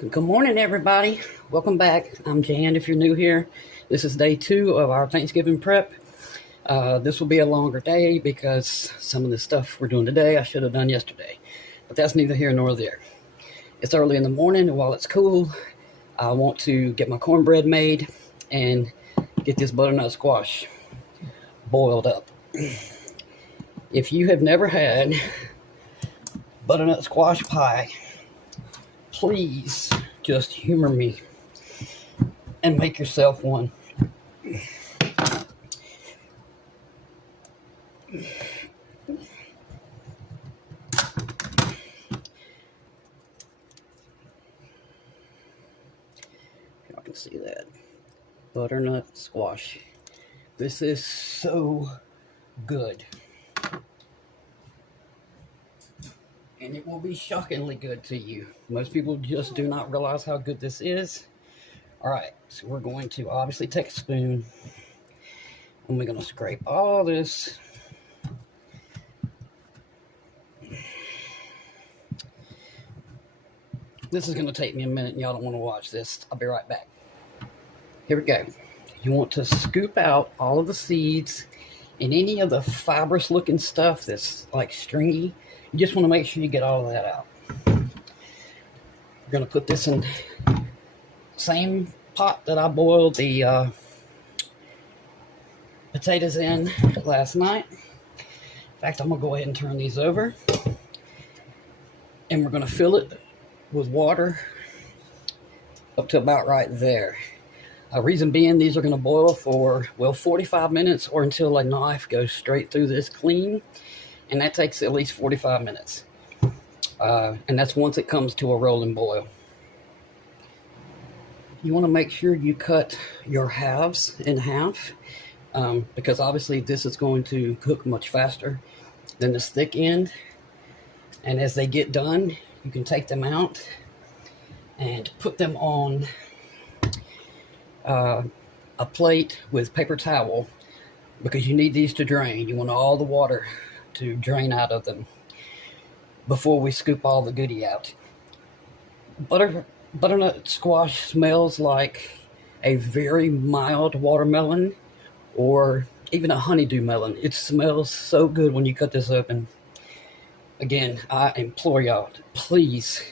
Good morning, everybody. Welcome back. I'm Jan. If you're new here, this is day 2 of our Thanksgiving prep. This will be a longer day because some of the stuff we're doing today I should have done yesterday, but that's neither here nor there. It's early in the morning, and while it's cool, I want to get my cornbread made and get this butternut squash boiled up. If you have never had butternut squash pie, please just humor me and make yourself one. Y'all can see that. Butternut squash. This is so good. And it will be shockingly good to you. Most people just do not realize how good this is. Alright, so we're going to obviously take a spoon and we're going to scrape all this. This is going to take me a minute and y'all don't want to watch this. I'll be right back. Here we go. You want to scoop out all of the seeds and any of the fibrous looking stuff that's like stringy. You just want to make sure you get all of that out. We're going to put this in the same pot that I boiled the potatoes in last night. In fact, I'm going to go ahead and turn these over. And we're going to fill it with water up to about right there. Reason being, these are going to boil for, 45 minutes or until a knife goes straight through this clean. And that takes at least 45 minutes. And that's once it comes to a rolling boil. You want to make sure you cut your halves in half because obviously this is going to cook much faster than this thick end. And as they get done, you can take them out and put them on a plate with paper towel because you need these to drain. You want all the water to drain out of them before we scoop all the goodie out. Butternut squash smells like a very mild watermelon or even a honeydew melon. It smells so good when you cut this open. Again, I implore y'all, please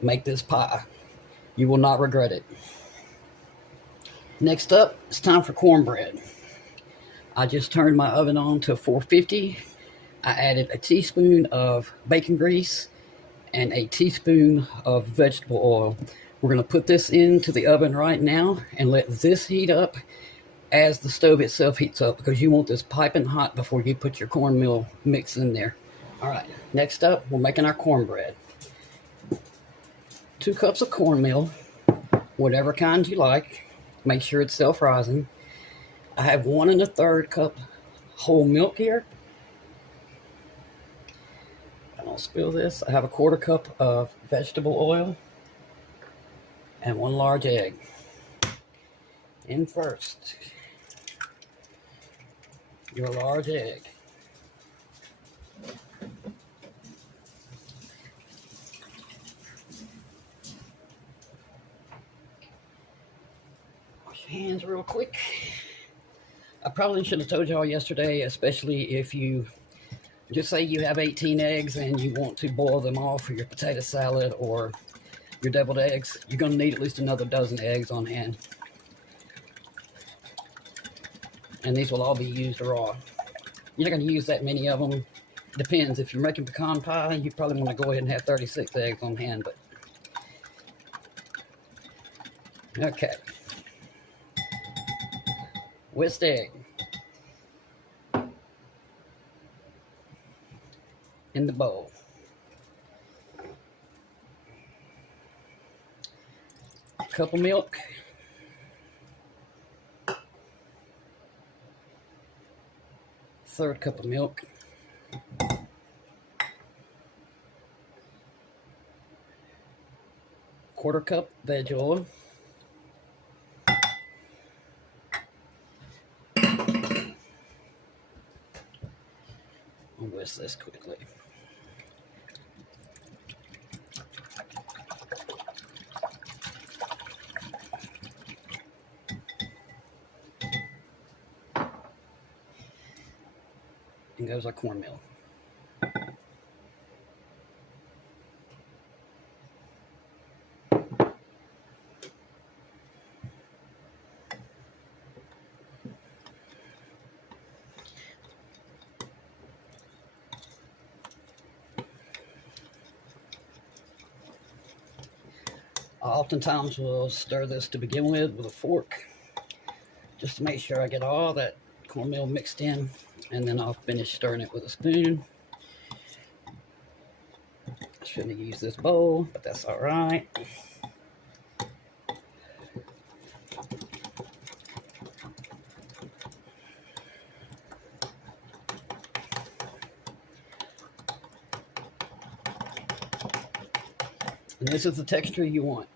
make this pie. You will not regret it. Next up, it's time for cornbread. I just turned my oven on to 450. I added a teaspoon of bacon grease and a teaspoon of vegetable oil. We're going to put this into the oven right now and let this heat up as the stove itself heats up because you want this piping hot before you put your cornmeal mix in there. All right, next up, we're making our cornbread. 2 cups of cornmeal, whatever kind you like. Make sure it's self-rising. I have 1 1/3 cup whole milk here. I don't spill this. I have a 1/4 cup of vegetable oil and 1 large egg. In first, your large egg. Wash your hands real quick. I probably should have told y'all yesterday, especially if you just say you have 18 eggs and you want to boil them all for your potato salad or your deviled eggs. You're going to need at least another dozen eggs on hand. And these will all be used raw. You're not going to use that many of them. Depends. If you're making pecan pie, you probably want to go ahead and have 36 eggs on hand. But okay. Whisked egg. In the bowl. A cup of milk. Third cup of milk. 1/4 cup veg oil. I'll whisk this quickly. and goes our cornmeal. Oftentimes we'll stir this to begin with a fork, just to make sure I get all that cornmeal mixed in, and then I'll finish stirring it with a spoon. I shouldn't have used this bowl, but that's all right. And this is the texture you want.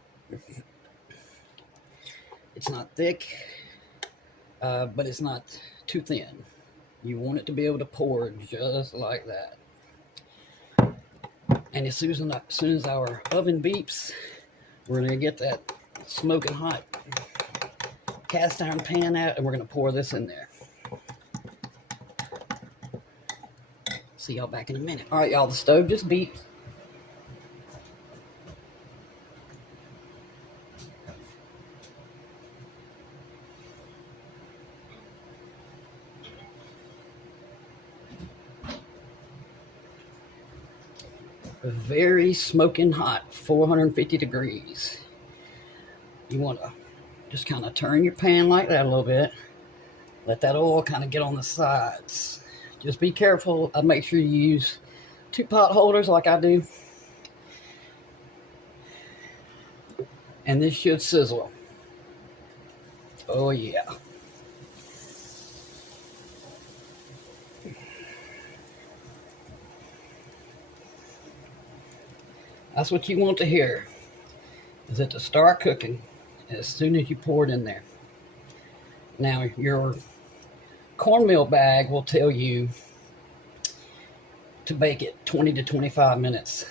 It's not thick, but it's not too thin. You want it to be able to pour just like that. And as soon as our oven beeps, we're going to get that smoking hot cast iron pan out, and we're going to pour this in there. See y'all back in a minute. All right, y'all, the stove just beeped. Very smoking hot, 450 degrees. You want to just kind of turn your pan like that a little bit. Let that oil kind of get on the sides. Just be careful. Make sure you use 2 pot holders like I do. And this should sizzle. Oh yeah. That's what you want to hear, is it to start cooking as soon as you pour it in there. Now, your cornmeal bag will tell you to bake it 20 to 25 minutes.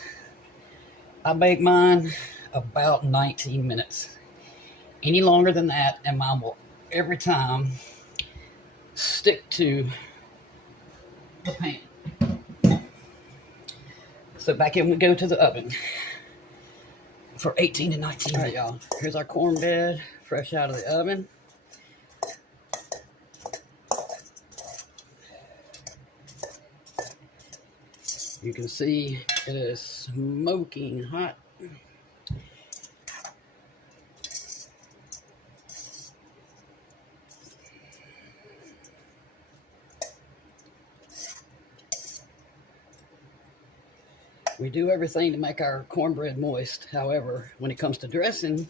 I bake mine about 19 minutes. Any longer than that, and mine will every time stick to the pan. So back in we go to the oven for 18 to 19. All right, y'all. Here's our cornbread, fresh out of the oven. You can see it is smoking hot. We do everything to make our cornbread moist. However, when it comes to dressing,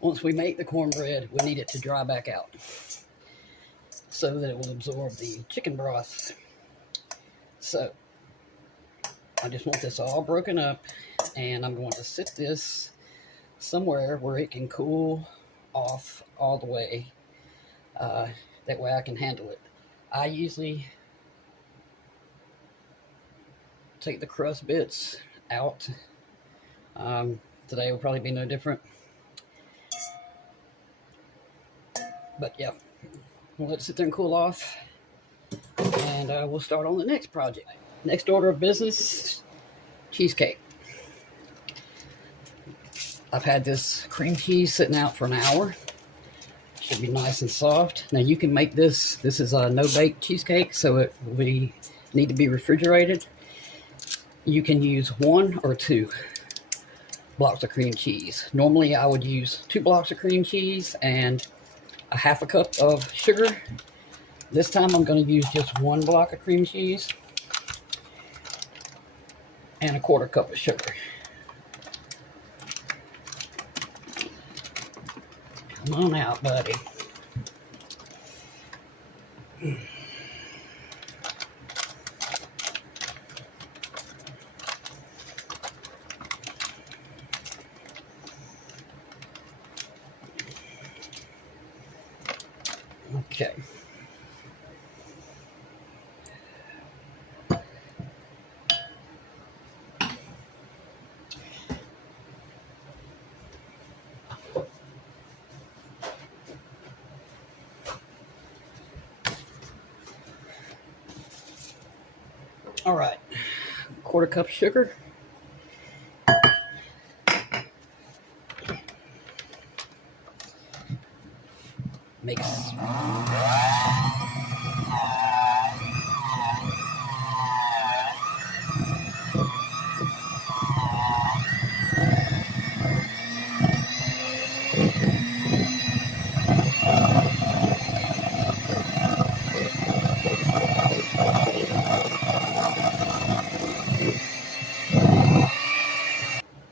once we make the cornbread, we need it to dry back out so that it will absorb the chicken broth. So I just want this all broken up, and I'm going to sit this somewhere where it can cool off all the way. That way I can handle it. I usually take the crust bits out. Today will probably be no different. But yeah, we'll let it sit there and cool off, and we'll start on the next project. Next order of business, cheesecake. I've had this cream cheese sitting out for an hour. Should be nice and soft. Now you can make this. This is a no-bake cheesecake, so it will need to be refrigerated. You can use 1 or 2 blocks of cream cheese. Normally I would use 2 blocks of cream cheese and a half a cup of sugar. This time I'm going to use just 1 block of cream cheese and a 1/4 cup of sugar. Come on out, buddy. Okay. All right, 1/4 cup sugar. Mix.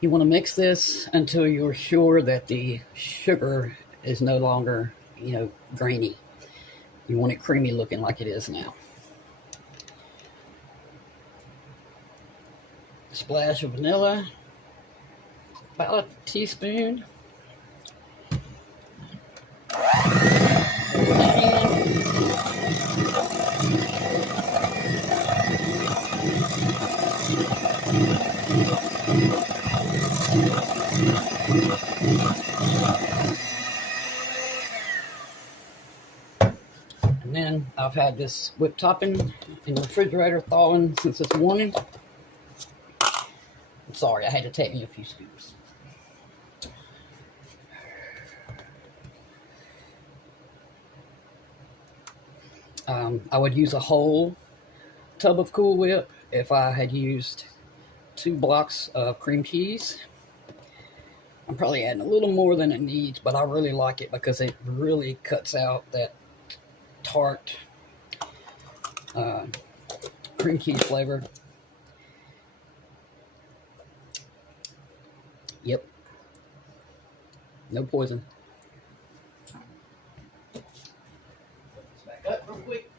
You want to mix this until you're sure that the sugar is no longer, grainy. You want it creamy looking like it is now. Splash of vanilla, about a teaspoon. And then I've had this whipped topping in the refrigerator thawing since this morning. I'm sorry, I had to take me a few scoops. I would use a whole tub of Cool Whip if I had used 2 blocks of cream cheese. I'm probably adding a little more than it needs, but I really like it because it really cuts out that tart cream cheese flavor. Yep. No poison. Back up real quick.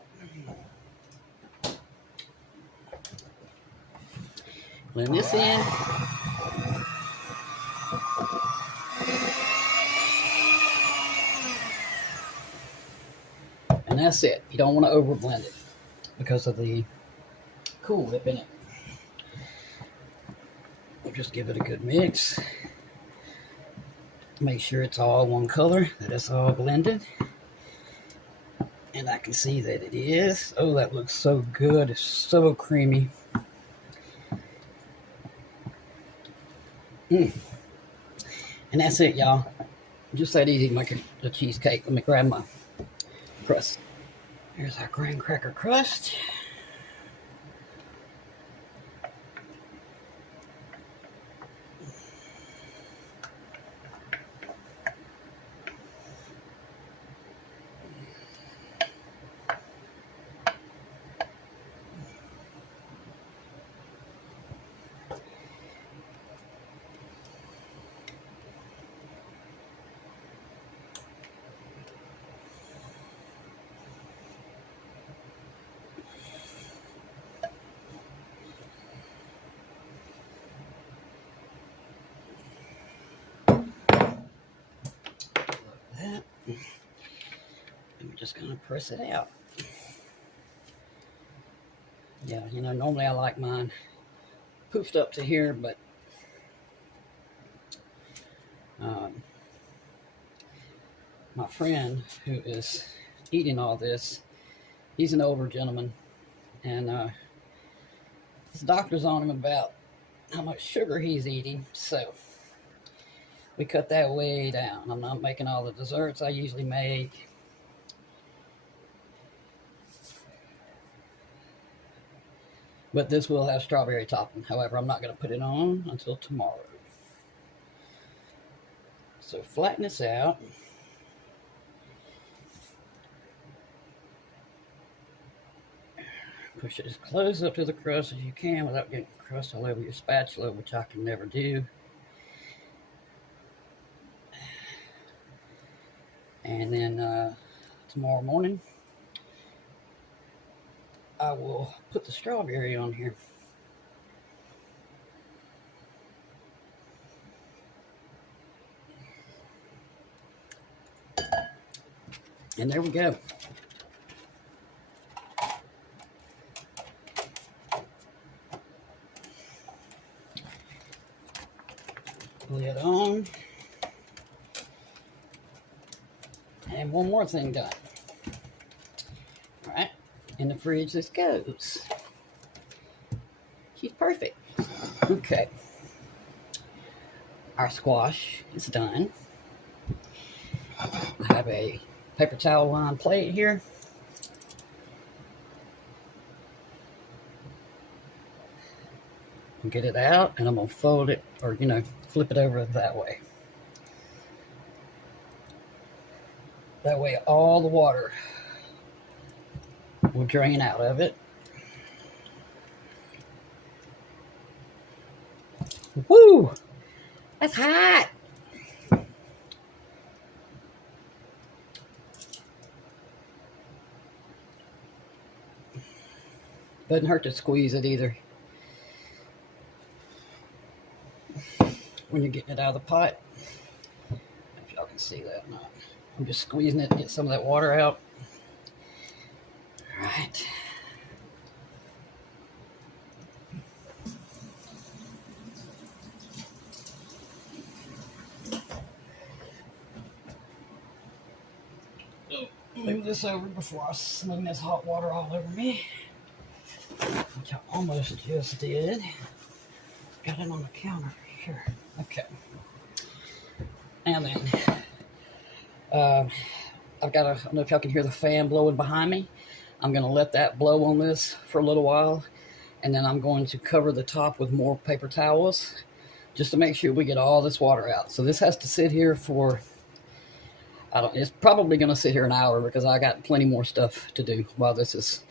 Blend this in. And that's it. You don't want to over blend it because of the Cool Whip in it. We'll just give it a good mix. Make sure it's all one color, that it's all blended. And I can see that it is. Oh, that looks so good. It's so creamy. And that's it, y'all. Just that easy making the cheesecake. Let me grab my crust. Here's our graham cracker crust. That. And we're just going to press it out. Yeah, normally I like mine poofed up to here, but my friend who is eating all this, he's an older gentleman, and his doctor's on him about how much sugar he's eating, so we cut that way down. I'm not making all the desserts I usually make. But this will have strawberry topping. However, I'm not going to put it on until tomorrow. So flatten this out. Push it as close up to the crust as you can without getting crust all over your spatula, which I can never do. And then tomorrow morning, I will put the strawberry on here. And there we go. Lid on. And one more thing done. All right, in the fridge this goes. She's perfect. Okay. Our squash is done. I have a paper towel lined plate here. Get it out, and I'm going to fold it, or, flip it over that way. That way all the water will drain out of it. Woo! That's hot! Doesn't hurt to squeeze it either when you're getting it out of the pot. I don't know if y'all can see that or not. I'm just squeezing it to get some of that water out. All right. Move this over before I sling this hot water all over me, which I almost just did. Got it on the counter. Sure. Okay. And then I've got I don't know if y'all can hear the fan blowing behind me. I'm going to let that blow on this for a little while, and then I'm going to cover the top with more paper towels just to make sure we get all this water out. So this has to sit here for, it's probably going to sit here an hour because I got plenty more stuff to do while this is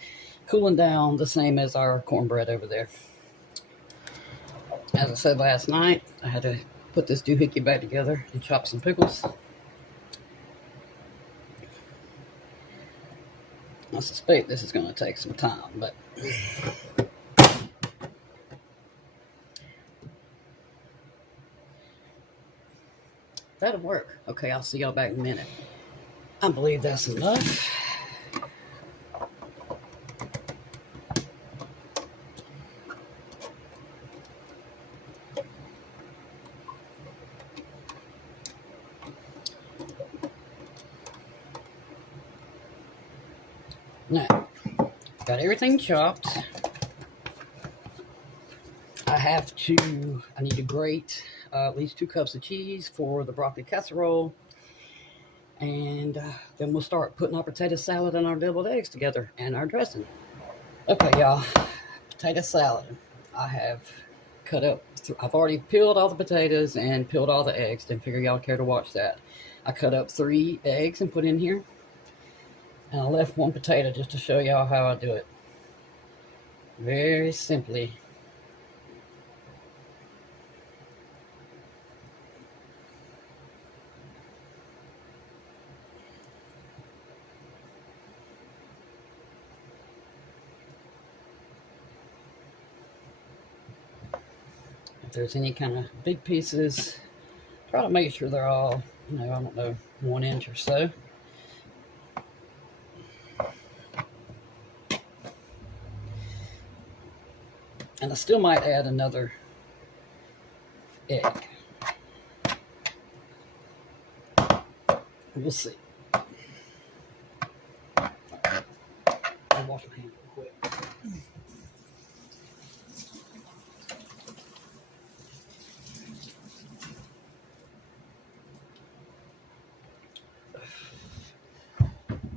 cooling down, the same as our cornbread over there. As I said last night, I had to put this doohickey back together and chop some pickles. I suspect this is going to take some time, but that'll work. Okay, I'll see y'all back in a minute. I believe that's enough. Now, got everything chopped. I need to grate at least 2 cups of cheese for the broccoli casserole. And then we'll start putting our potato salad and our deviled eggs together and our dressing. Okay, y'all, potato salad. I have cut up, I've already peeled all the potatoes and peeled all the eggs. Didn't figure y'all care to watch that. I cut up 3 eggs and put in here. And I left 1 potato just to show y'all how I do it. Very simply. If there's any kind of big pieces, try to make sure they're all, I don't know, 1 inch or so. And I still might add another egg. We'll see. I'll wash my hands real quick.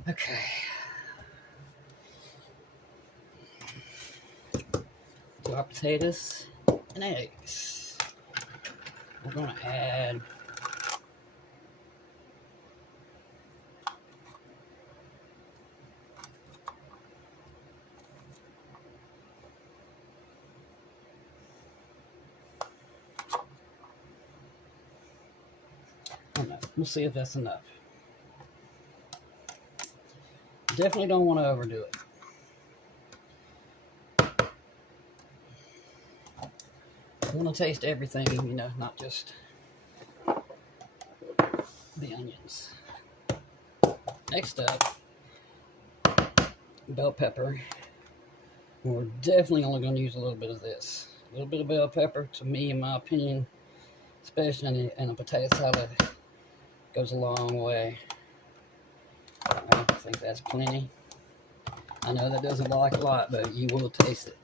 Okay. To our potatoes and eggs. We're going to add we'll see if that's enough. Definitely don't want to overdo it. I want to taste everything, not just the onions. Next up, bell pepper. We're definitely only going to use a little bit of this. A little bit of bell pepper, to me, in my opinion, especially in a potato salad, goes a long way. I think that's plenty. I know that doesn't look like a lot, but you will taste it.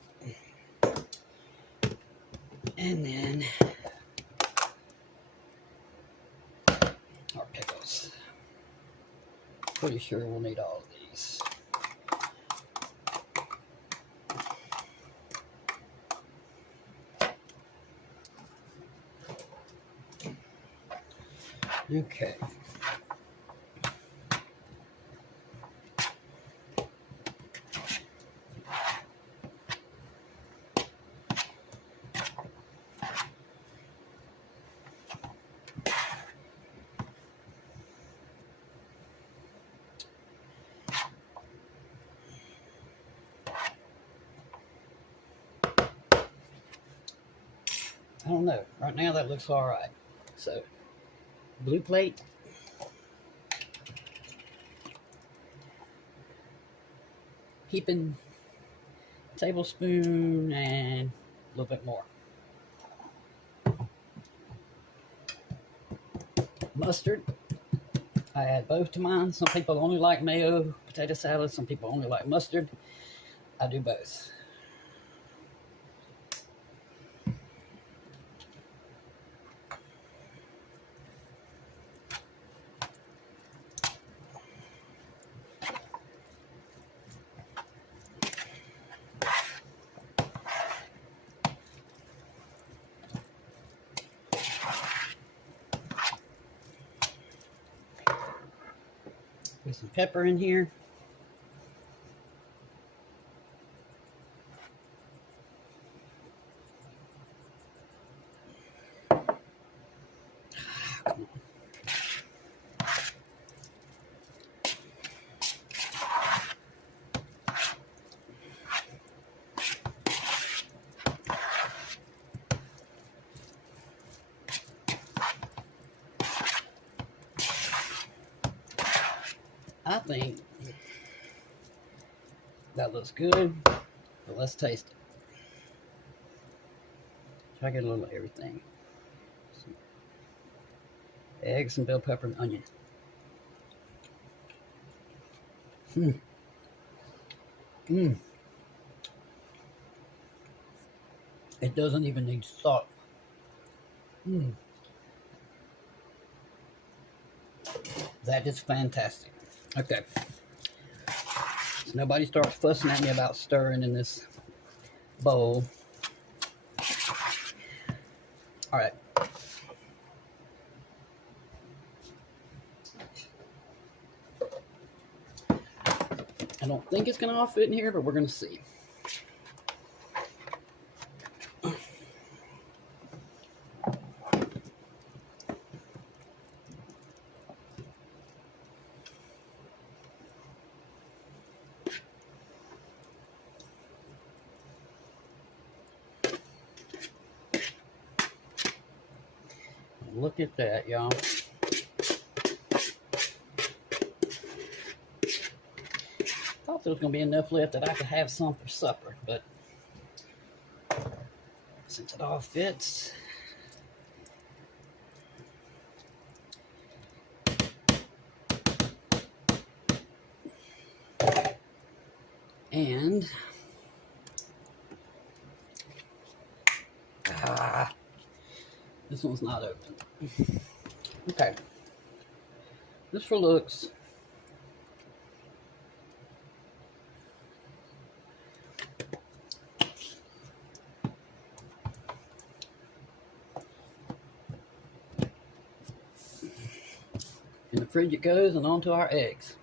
And then our pickles. Pretty sure we'll need all of these. Okay. I don't know. Right now that looks all right. So, blue plate. Heaping tablespoon and a little bit more. Mustard. I add both to mine. Some people only like mayo potato salad. Some people only like mustard. I do both. Put some pepper in here. I think that looks good, but let's taste it. Try to get a little of everything. Some eggs, some bell pepper, and onion. It doesn't even need salt. That is fantastic. Okay. So nobody starts fussing at me about stirring in this bowl. All right. I don't think it's going to all fit in here, but we're going to see. Look at that, y'all. Thought there was going to be enough left that I could have some for supper, but since it all fits. And this one's not open. Okay. Just for looks. In the fridge it goes, and on to our eggs.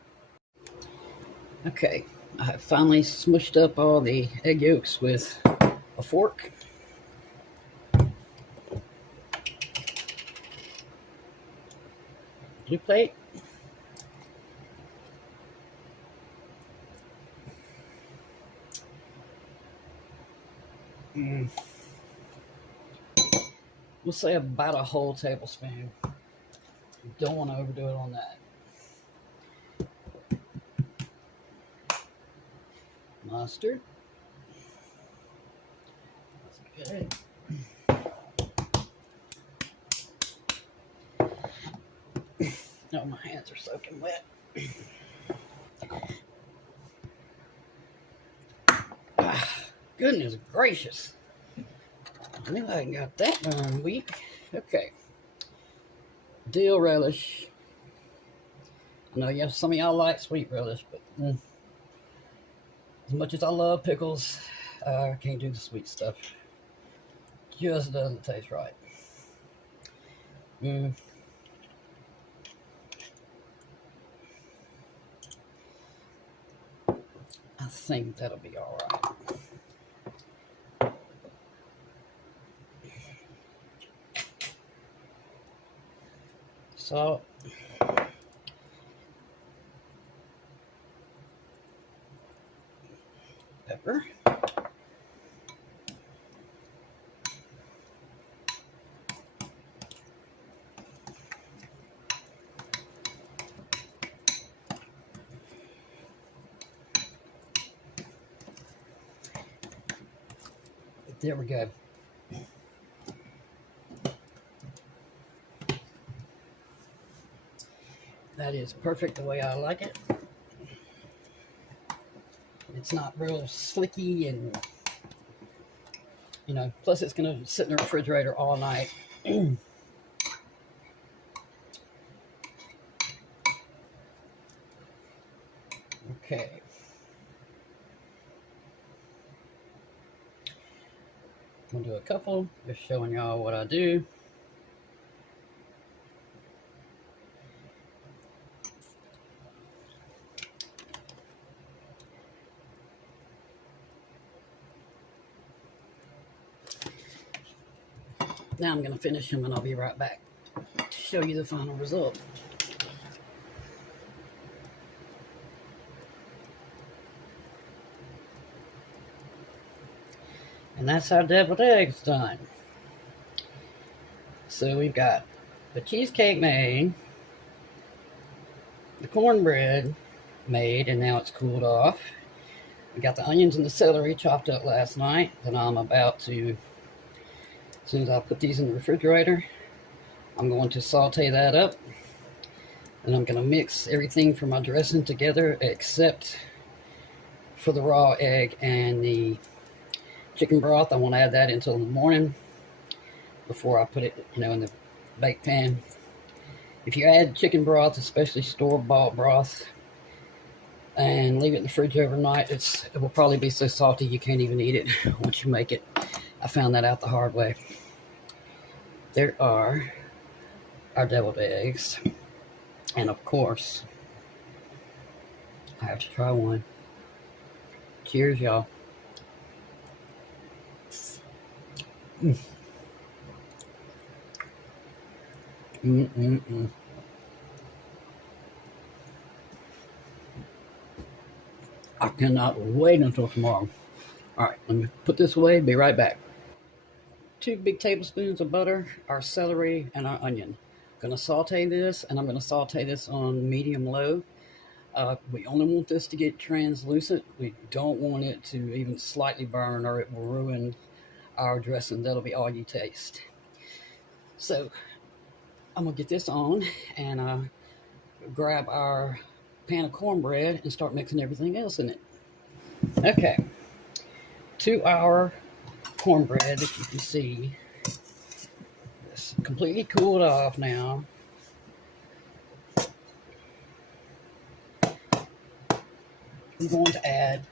Okay, I have finally smushed up all the egg yolks with a fork. Blue plate. We'll say about a whole tablespoon. Don't want to overdo it on that. Mustard. That's good. Oh, my hands are soaking wet. Goodness gracious. I knew I got that done weak. Okay. Dill relish. I know some of y'all like sweet relish, but as much as I love pickles, I can't do the sweet stuff. Just doesn't taste right. I think that'll be all right. Salt. Pepper. There we go. That is perfect the way I like it. It's not real slicky and, plus it's going to sit in the refrigerator all night. Okay. I'm going to do a couple, just showing y'all what I do. Now I'm going to finish them and I'll be right back to show you the final result. And that's our deviled eggs done. So we've got the cheesecake made, the cornbread made, and now it's cooled off. We got the onions and the celery chopped up last night. Then I'm about to, as soon as I put these in the refrigerator, I'm going to saute that up. And I'm going to mix everything for my dressing together except for the raw egg and the chicken broth. I won't add that until the morning before I put it, in the bake pan. If you add chicken broth, especially store-bought broth, and leave it in the fridge overnight, it will probably be so salty you can't even eat it once you make it. I found that out the hard way. There are our deviled eggs. And of course, I have to try one. Cheers, y'all. I cannot wait until tomorrow. All right, let me put this away. Be right back. 2 big tablespoons of butter, our celery, and our onion. I'm going to saute this, and I'm going to saute this on medium-low. We only want this to get translucent. We don't want it to even slightly burn, or it will ruin our dressing. That'll be all you taste. So I'm going to get this on and grab our pan of cornbread and start mixing everything else in it. Okay. 2 hour cornbread, if you can see. It's completely cooled off now. I'm going to add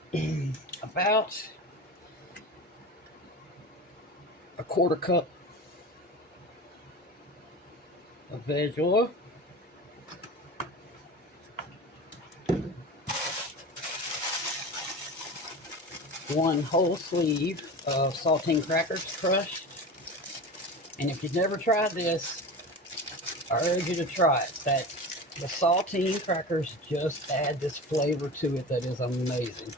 about a 1/4 cup of veg oil. One whole sleeve of saltine crackers crushed. And if you've never tried this, I urge you to try it. The saltine crackers just add this flavor to it that is amazing.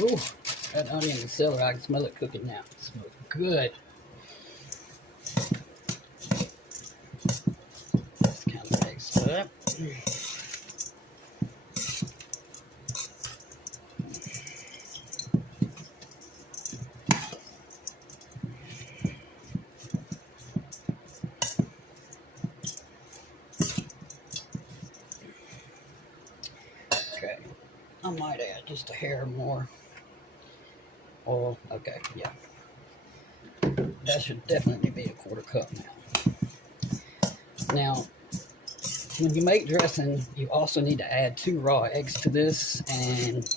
Ooh, that onion and celery, I can smell it cooking now. It smells good. Just kind of mix it up. Okay, I might add just a hair more oil. Okay, yeah. That should definitely be a 1/4 cup now. Now, when you make dressing, you also need to add 2 raw eggs to this, and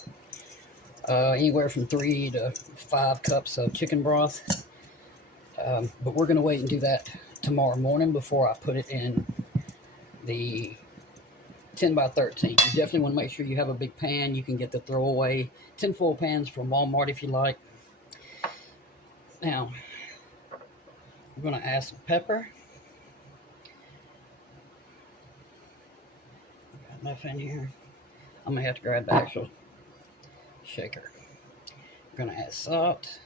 anywhere from 3 to 5 cups of chicken broth. But we're going to wait and do that tomorrow morning before I put it in the 10 by 13. You definitely want to make sure you have a big pan. You can get the throwaway tinfoil pans from Walmart if you like. Now, we're going to add some pepper. Got enough in here. I'm going to have to grab the actual shaker. We're going to add salt.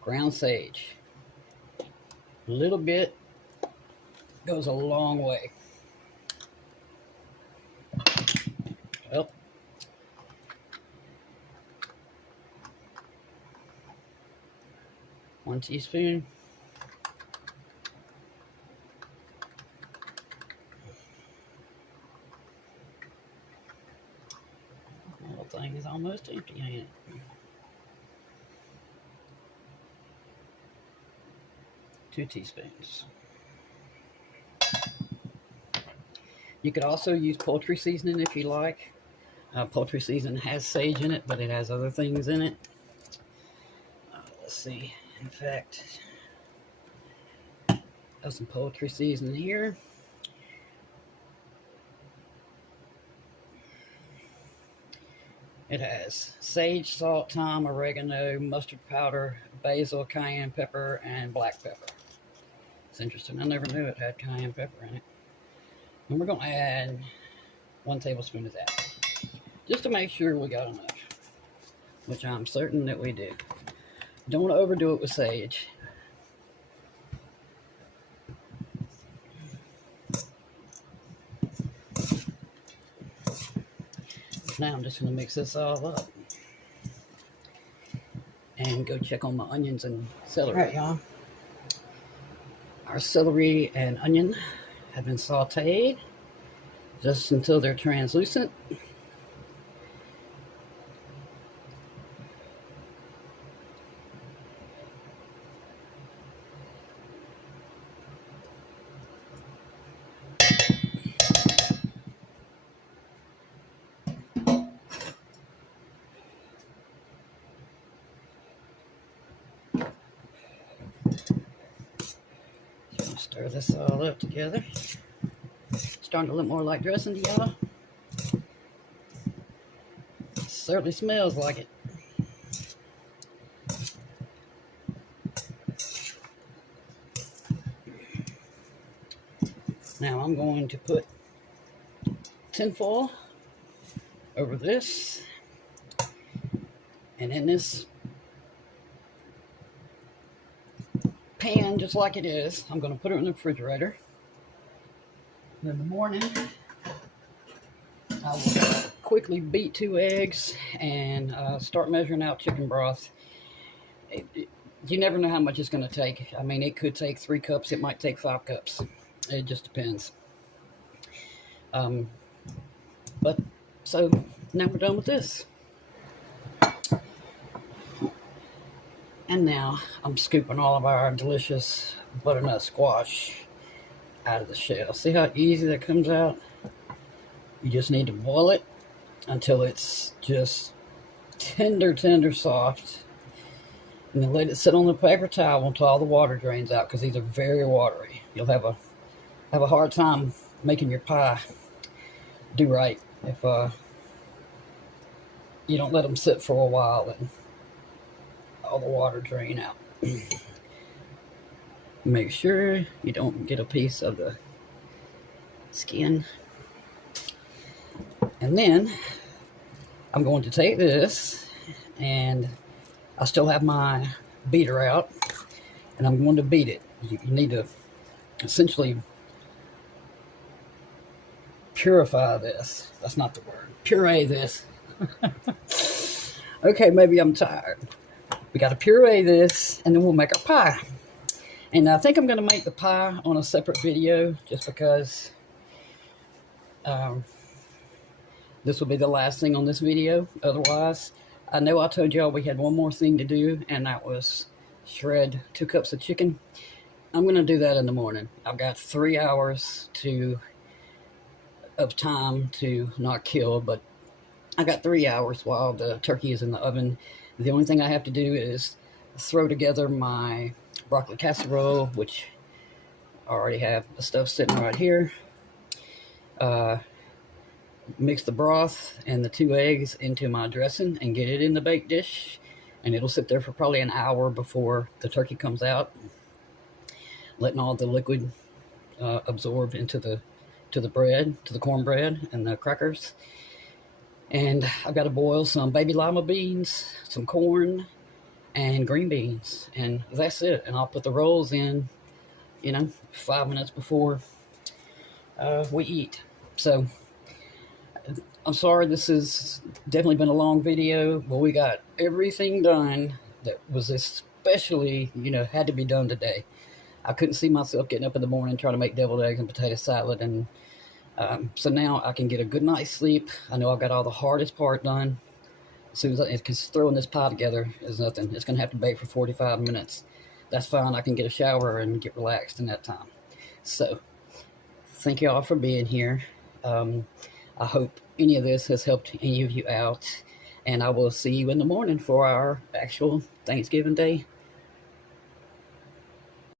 Ground sage. A little bit goes a long way. Well, 1 teaspoon. The little thing is almost empty, ain't it? Two teaspoons. You could also use poultry seasoning if you like. Poultry seasoning has sage in it, but it has other things in it. Let's see. In fact, got some poultry seasoning here. It has sage, salt, thyme, oregano, mustard powder, basil, cayenne pepper, and black pepper. It's interesting. I never knew it had cayenne pepper in it. And we're going to add 1 tablespoon of that, just to make sure we got enough, which I'm certain that we do. Don't want to overdo it with sage. Now I'm just going to mix this all up and go check on my onions and celery. All right, y'all. Our celery and onion have been sauteed just until they're translucent. Stir this all up together. Starting to look more like dressing to y'all. Certainly smells like it. Now I'm going to put tinfoil over this, and in this pan, just like it is, I'm going to put it in the refrigerator. And in the morning, I will quickly beat 2 eggs and start measuring out chicken broth. You never know how much it's going to take. I mean, it could take 3 cups. It might take 5 cups. It just depends. But so now we're done with this. And now I'm scooping all of our delicious butternut squash out of the shell. See how easy that comes out? You just need to boil it until it's just tender soft. And then let it sit on the paper towel until all the water drains out, because these are very watery. You'll have a hard time making your pie do right if you don't let them sit for a while and all the water drain out. Make sure you don't get a piece of the skin. And then I'm going to take this, and I still have my beater out, and I'm going to beat it. You need to essentially purify this. That's not the word. Puree this. Okay, maybe I'm tired. We got to puree this, and then we'll make our pie. And I think I'm going to make the pie on a separate video just because this will be the last thing on this video. Otherwise, I know I told y'all we had one more thing to do, and that was shred 2 cups of chicken. I'm going to do that in the morning. I've got 3 hours of time to not kill, but I got 3 hours while the turkey is in the oven. The only thing I have to do is throw together my broccoli casserole, which I already have the stuff sitting right here. Mix the broth and the 2 eggs into my dressing and get it in the baked dish, and it'll sit there for probably an hour before the turkey comes out, letting all the liquid absorb into the bread, to the cornbread and the crackers. And I've got to boil some baby lima beans, some corn, and green beans, and that's it. And I'll put the rolls in, 5 minutes before we eat. So I'm sorry, this has definitely been a long video, but we got everything done that was especially, had to be done today. I couldn't see myself getting up in the morning trying to make deviled eggs and potato salad, and so now I can get a good night's sleep. I know I've got all the hardest part done. As soon as because throwing this pie together is nothing. It's going to have to bake for 45 minutes. That's fine. I can get a shower and get relaxed in that time. So, thank you all for being here. I hope any of this has helped any of you out. And I will see you in the morning for our actual Thanksgiving Day